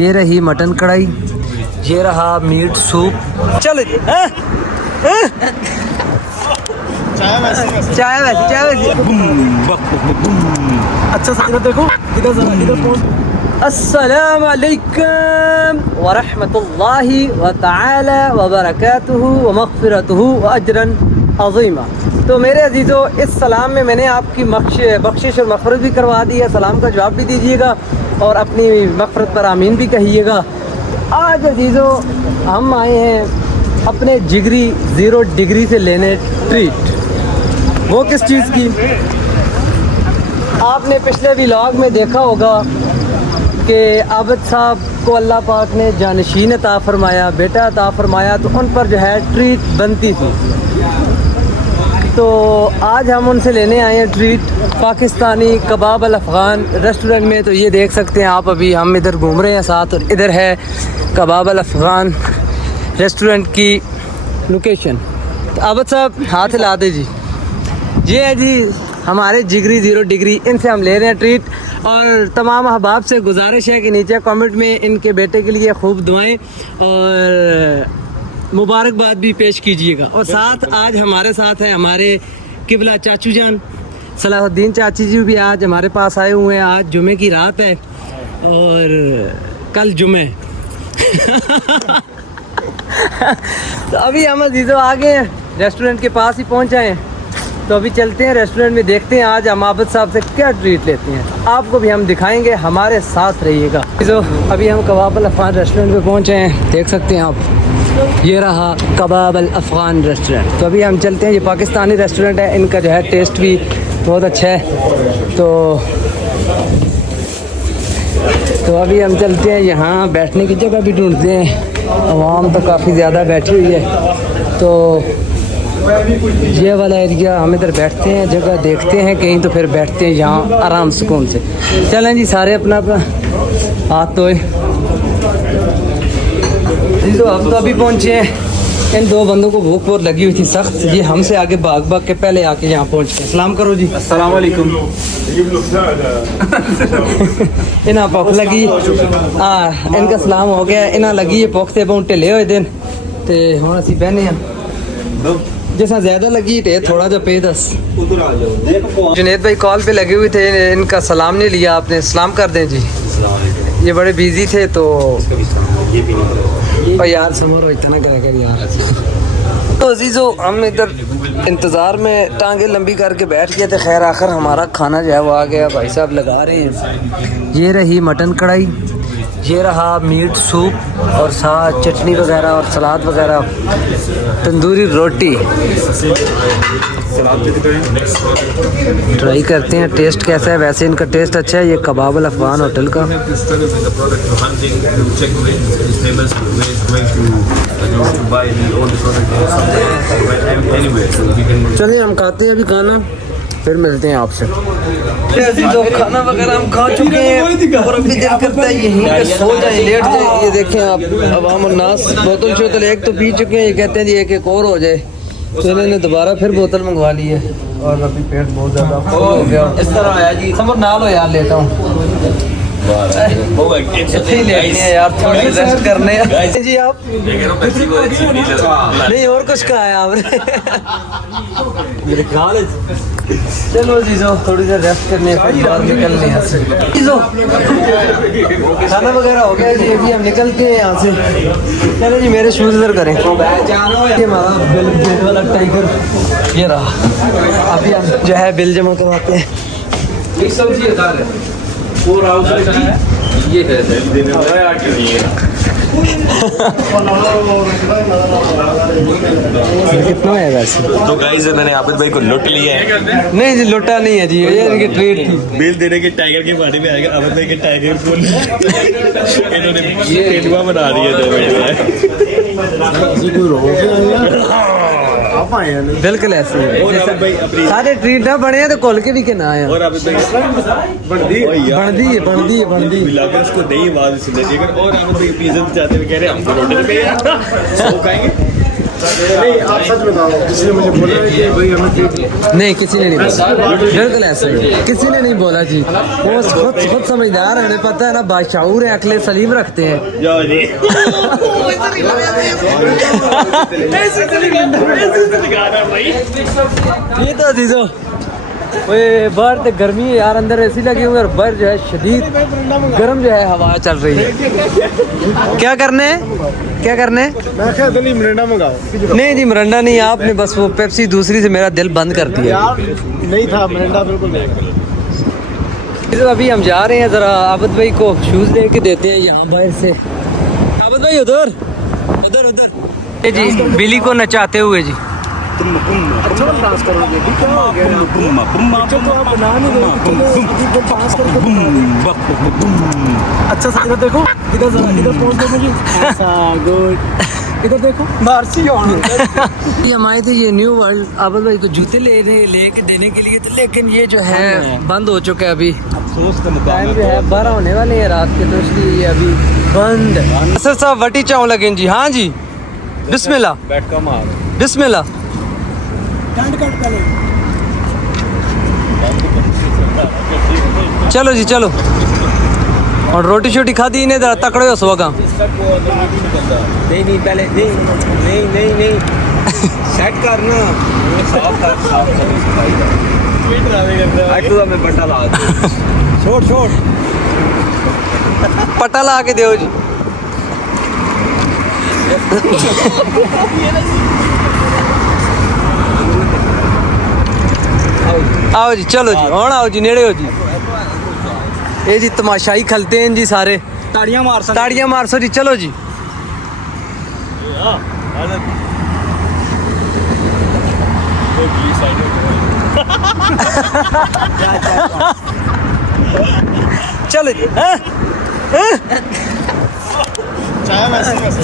ये रही मटन कढ़ाई, ये रहा मीट सूप। चलो जी चाय वैसी अच्छा सा इधर देखो, इधर जरा इधर पहुंच। अस्सलाम वालेकुम व रहमतुल्लाहि व तआला व बरकातुहू व मग़फ़िरतुहू व अजरन अज़ीमा। तो मेरे अजीज़ों, इस सलाम में मैंने आपकी बख्शिश और मग़फ़िरत भी करवा दी है। सलाम का जवाब भी दीजिएगा और अपनी मग़फ़िरत पर आमीन भी कहिएगा। आज अजीज़ों, हम आए हैं अपने जिगरी 0 डिग्री से लेने ट्रीट। वो किस चीज़ की? आपने पिछले व्लॉग में देखा होगा कि आबिद साहब को अल्लाह पाक ने जानशीन अता फरमाया, बेटा अता फरमाया, तो उन पर जो है ट्रीट बनती थी। तो आज हम उनसे लेने आए हैं ट्रीट पाकिस्तानी कबाब अल अफ़गान रेस्टोरेंट में। तो ये देख सकते हैं आप, अभी हम इधर घूम रहे हैं साथ, और इधर है कबाब अल अफ़गान रेस्टोरेंट की लोकेशन। तो आबिद साहब हाथ हिला दे जी। ये है जी हमारे जिगरी 0 डिग्री, इनसे हम ले रहे हैं ट्रीट। और तमाम अहबाब से गुजारिश है कि नीचे कमेंट में इनके बेटे के लिए खूब दुआएं और मुबारकबाद भी पेश कीजिएगा। और साथ आज हमारे साथ है हमारे किबला चाचू जान सलाहुद्दीन चाची जी भी आज हमारे पास आए हुए हैं। आज जुमे की रात है और कल जुमे तो अभी हम अजीज़ों आ गए हैं, रेस्टोरेंट के पास ही पहुंच आए हैं। तो अभी चलते हैं रेस्टोरेंट में, देखते हैं आज हम आबिद साहब से क्या ट्रीट लेते हैं। आपको भी हम दिखाएंगे, हमारे साथ रहिएगा। तो अभी हम कबाब अल अफ़गान रेस्टोरेंट में पहुंचे हैं, देख सकते हैं आप। ये रहा कबाब अल अफ़गान रेस्टोरेंट। तो अभी हम चलते हैं, ये पाकिस्तानी रेस्टोरेंट है, इनका जो है टेस्ट भी बहुत अच्छा है। तो अभी हम चलते हैं, यहाँ बैठने की जगह भी ढूंढते हैं। आवाम तो काफ़ी ज़्यादा बैठी हुई है, तो ये वाला एरिया हम इधर बैठते हैं, जगह देखते हैं कहीं, तो फिर बैठते हैं यहाँ आराम सुकून से। चलें जी, सारे अपना अपना हाथ धोए जी। तो अब तो अभी पहुँचे हैं, इन 2 बंदों को भूख बहुत लगी हुई थी सख्त। ये हमसे आगे भाग के पहले आके यहाँ पहुँच गए। सलाम करो जी। अस्सलाम वालेकुम। इन्हें भुख लगी, हाँ इनका सलाम हो गया। इन्हें लगी है भुख, से बहुत ढिले हुए दिन, तो हम असी बहने हैं। जैसा ज़्यादा लगी थे थोड़ा जा पे दस। जुनेद भाई कॉल पे लगे हुए थे, इनका सलाम नहीं लिया आपने। सलाम कर दें जी, ये बड़े बिजी थे। तो यार समझो इतना कर यार। तो अजीज़ों, हम इधर इंतज़ार में टांगे लंबी करके बैठ गए थे। खैर आखिर हमारा खाना जो है वो आ गया, भाई साहब लगा रहे हैं। ये रही मटन कढ़ाई, ये रहा मीट सूप और साथ चटनी वगैरह और सलाद वगैरह, तंदूरी रोटी। ट्राई करते हैं टेस्ट कैसा है। वैसे इनका टेस्ट अच्छा है, ये कबाब अल अफ़गान होटल का। चलिए हम खाते हैं अभी खाना, फिर मिलते हैं आपसे। खाना वगैरह हम खा चुके हैं और अभी दिल करता है यहीं पे सो जाए, लेट जाए। ये देखें आप, अब हम नास बोतल शोतल एक तो पी चुके हैं, ये कहते हैं जी एक और हो जाए, तो इन्होंने दोबारा फिर बोतल मंगवा ली है। और अभी पेट बहुत ज़्यादा हो गया। इस तरह आया जी, समझ ना लो यार, लेता हूँ यार, थोड़ी रेस्ट करने जी। आप नहीं और कुछ कहा है आपने? चलो जीजो, थोड़ी देर रेस्ट करने फिर बाहर निकलने यहाँ से। जीजो खाना वगैरह हो गया जी, अभी हम निकलते हैं यहाँ से। चलो जी, मेरे शूज इधर करें। ये हमारा बिल वाला टाइगर ये रहा। अभी हम जो है बिल जमा करवाते हैं। एक सब्जी ये कितना है वैसे? तो गाइस मैंने आबिद भाई को लुट लिया है। नहीं जी, लुटा नहीं है जी, ये इनकी ट्रीट थी। बिल देने के टाइगर के पार्टी में आएगा आबिद भाई के टाइगर को इन्होंने पेटुआ बना दिया बिल्कुल ऐसे ही सारे ट्रीट ना बने हैं, तो खोल के भी के ना आया। और आबिद भाई बढ़ती मिलाकर उसको नहीं आवाज सुनाई देकर। और आबिद भाई पिज्जा चाहते हुए कह रहे हम तो होटल पे हैं, सो खाएंगे। नहीं आप सच बताओ, किसी ने मुझे बोला है कि भाई हमें ट्रीट नहीं, किसी ने नहीं बोला, बिल्कुल ऐसा ही किसी ने नहीं बोला जी। वो खुद समझदार है, उन्हें पता है ना, बाशाऊर है, अकले सलीम रखते हैं। जाओ जी ये तो अजीजों ओए बाहर तो गर्मी है यार, अंदर एसी लगी हुई है और बाहर जो है शदीद गर्म जो है हवा चल रही है। क्या करने मैं क्या दिल्ली मिरिंडा मंगाओ। नहीं जी, मिरिंडा नहीं, आपने बस वो पेप्सी दूसरी से मेरा दिल बंद कर दिया। यार नहीं था मिरिंडा, बिल्कुल नहीं। तो अभी हम जा रहे हैं, ज़रा आबद भाई को शूज़ लेके देते हैं यहाँ बाहर से। आबद भाई उधर ये जी बिली को नचाते हुए जी। अच्छा डांस करोगे, क्या हो गया? पिक्चर तो आप बना नहीं रहे, पास करके अच्छा सा इधर देखो, इधर जरा इधर पहुंच दो मुझे, ऐसा गुड। इधर देखो नारसी ऑन। ये हम आए थे ये न्यू वर्ल्ड आबद भाई को जूते लेके देने के लिए, तो लेकिन ये जो है बंद हो चुका है अभी। अफसोस का मुकाम टाइम जो है 12 होने वाले हैं रात के, तो इसलिए ये अभी बंद। सर साहब वटी चाव लगे जी। हाँ जी, बिस्मिल्लाह बैठ का मार बिस्मिल्लाह। चलो जी चलो, और रोटी शोटी खा दी इन्हें, जरा तकड़े हो सुबह का। नहीं पहले नहीं सेट करना, साफ सफाई का मैं पट्टा ला छोड़ पट्टा ला के दो जी। आओ जी, चलो जी, और आओ जी, नेड़े हो जी। ये जी तमाशाई खलते हैं जी सारे, ताड़ियां मार सो जी। चलो जी चलो जी।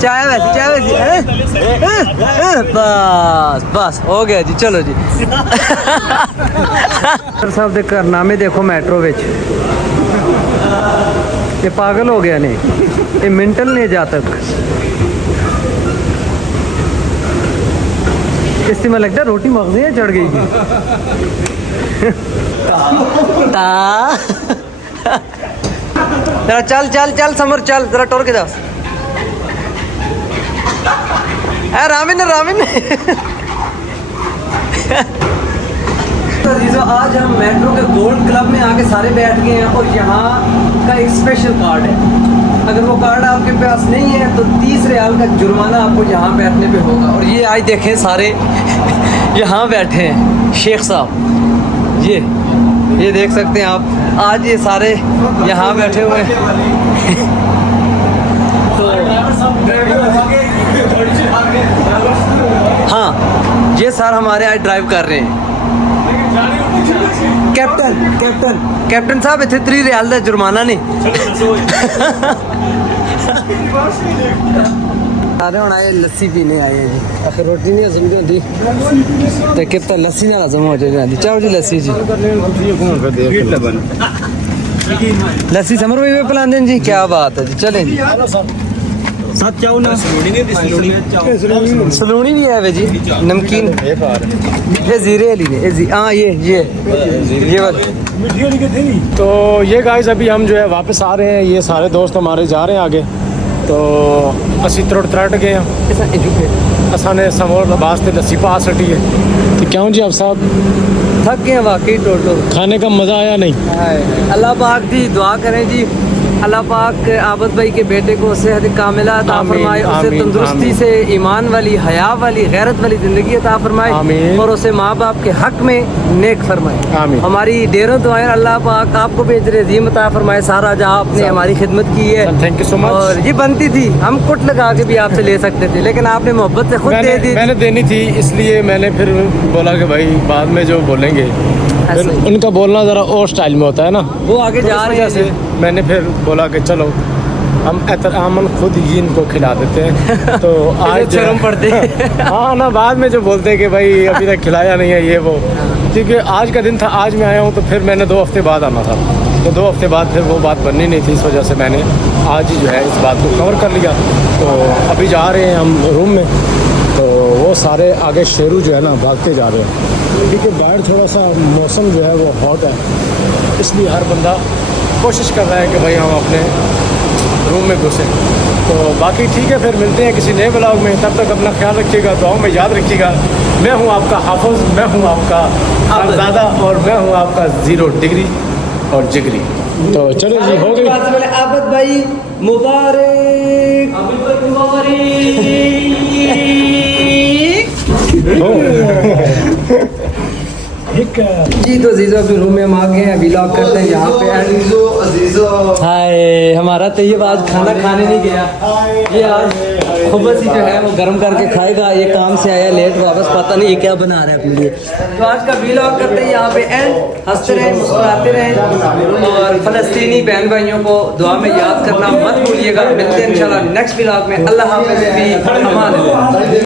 चाय वैसी बस हो गया जी। चलो जी। सर साहब दे कारनामे देखो मेट्रो विच, ये पागल हो गया ने, ये मेंटल ने जा तक। इससे मैं लगता है रोटी मगज़े चढ़ गई थी। जरा चल समर चल, जरा टोर के जा। रामिन तो आज हम मेट्रो के गोल्ड क्लब में आके सारे बैठ गए हैं, और यहाँ का एक स्पेशल कार्ड है। अगर वो कार्ड आपके पास नहीं है तो 30 रियाल का जुर्माना आपको यहाँ बैठने पे होगा। और ये आज देखें सारे यहाँ बैठे हैं, शेख साहब ये देख सकते हैं आप, आज ये सारे यहाँ बैठे हुए हैं। हाँ, ये सर हमारे आज ड्राइव कर रहे हैं। कैप्टन साहब इतने 3 रियाल का जुर्माना नहीं। सारे हुण आए लस्सी पीने आए हैं जी। आखिर रोटी नहीं हजम होती तो कैप्टन लस्सी ना हजम हो जाती। चाहो जी लस्सी जी, लस्सी समर भाई में पिलाते हैं जी। क्या बात है जी, चलें जी। साथ चाहो ना, सलूनी भी है वे जी, नमकीन ये जीरे वाली है। हाँ ये वाली। तो ये गाइस अभी हम जो है वापस आ रहे हैं, ये सारे दोस्त हमारे जा रहे हैं आगे। तो असी त्रट गए हैं, असाने समोर वास्ते लस्सी पास हटी है। तो क्यों जी आप साहब थक गए वाकई टोटल, खाने का मज़ा आया नहीं। अल्लाह पाक की दुआ करें जी, अल्लाह पाक आबद भाई के बेटे को सेहत कामिला अता फरमाए, उसे तंदुरुस्ती से ईमान वाली, हया वाली, गैरत वाली ज़िंदगी अता फरमाए, और उसे माँ बाप के हक में नेक फरमाए। हमारी ढेरों दुआएं, अल्लाह पाक आपको भी अजर अज़ीम अता फरमाए। सारा जहाँ आपने हमारी खिदमत की है, थैंक यू सो मच। और ये बनती थी, हम कुट लगा के भी आपसे ले सकते थे, लेकिन आपने मोहब्बत से खुद दे दी। मैंने देनी थी, इसलिए मैंने फिर बोला कि भाई बाद में जो बोलेंगे फिर उनका बोलना ज़रा और स्टाइल में होता है ना, वो आगे जा रहे हैं। से मैंने फिर बोला कि चलो हम एहतरामन खुद ही इनको खिला देते हैं। तो आज शर्म पड़ते हाँ ना, बाद में जो बोलते हैं कि भाई अभी तक खिलाया नहीं है ये वो, क्योंकि आज का दिन था, आज मैं आया हूँ तो फिर मैंने 2 हफ्ते बाद आना था, तो 2 हफ्ते बाद फिर वो बात बननी नहीं थी, इस वजह से मैंने आज ही जो है इस बात को कवर कर लिया। तो अभी जा रहे हैं हम रूम में, तो वो सारे आगे शेरू जो है ना भागते जा रहे हैं, क्योंकि बाहर थोड़ा सा मौसम जो है वो हॉट है, इसलिए हर बंदा कोशिश कर रहा है कि भाई हम अपने रूम में घुसें। तो बाकी ठीक है, फिर मिलते हैं किसी नए ब्लॉग में। तब तक अपना ख्याल रखिएगा, दुआओं में याद रखिएगा। मैं हूँ आपका हाफिज़, मैं हूँ आपका आज़ादा, और मैं हूँ आपका 0 डिग्री और जिगरी। तो चलो जी, हो गई। आबद भाई मुबारक, जी। तो अजीज़ो अभी रूम में हम आ गए हैं, व्लॉग करते हैं यहाँ पे। हाय, हमारा तो ये आज खाना खाने नहीं गया, ये आज खुबस ही जो है वो गर्म करके खाएगा। ये काम से आया लेट वापस, पता नहीं ये क्या बना रहा है अपने लिए। तो आज का व्लॉग करते हैं यहाँ पे एंड। हंसते रहें, मुस्कुराते रहें, और फ़लस्तीनी बहन भाइयों को दुआ में याद करना मत भूलिएगा। मिलते हैं इंशाल्लाह नेक्स्ट व्लॉग में। अल्लाह हाफ़िज़, फ़ी अमान अल्लाह।